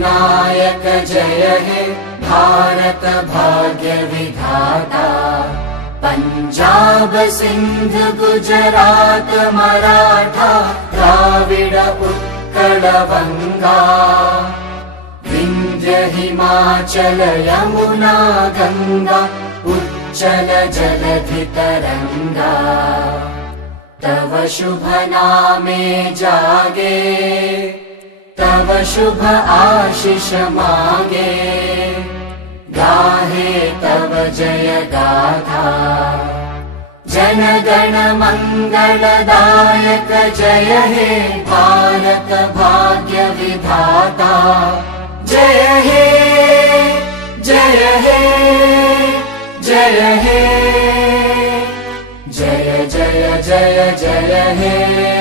सिद्धिविनायक जय हे भारत भाग्य विधाता। पंजाब सिंध गुजरात मराठा द्राविड उत्कल बंगा। विंध्य हिमाचल यमुना गंगा उच्चल जलधि तरंगा। तव शुभ नामे जागे तव शुभ आशीष मागे। गाहे तव जय गाथा जन गण मंगलदायक जय हे भारत भाग्य विधाता। जय हे जय हे जय हे जय जय जय जय हे।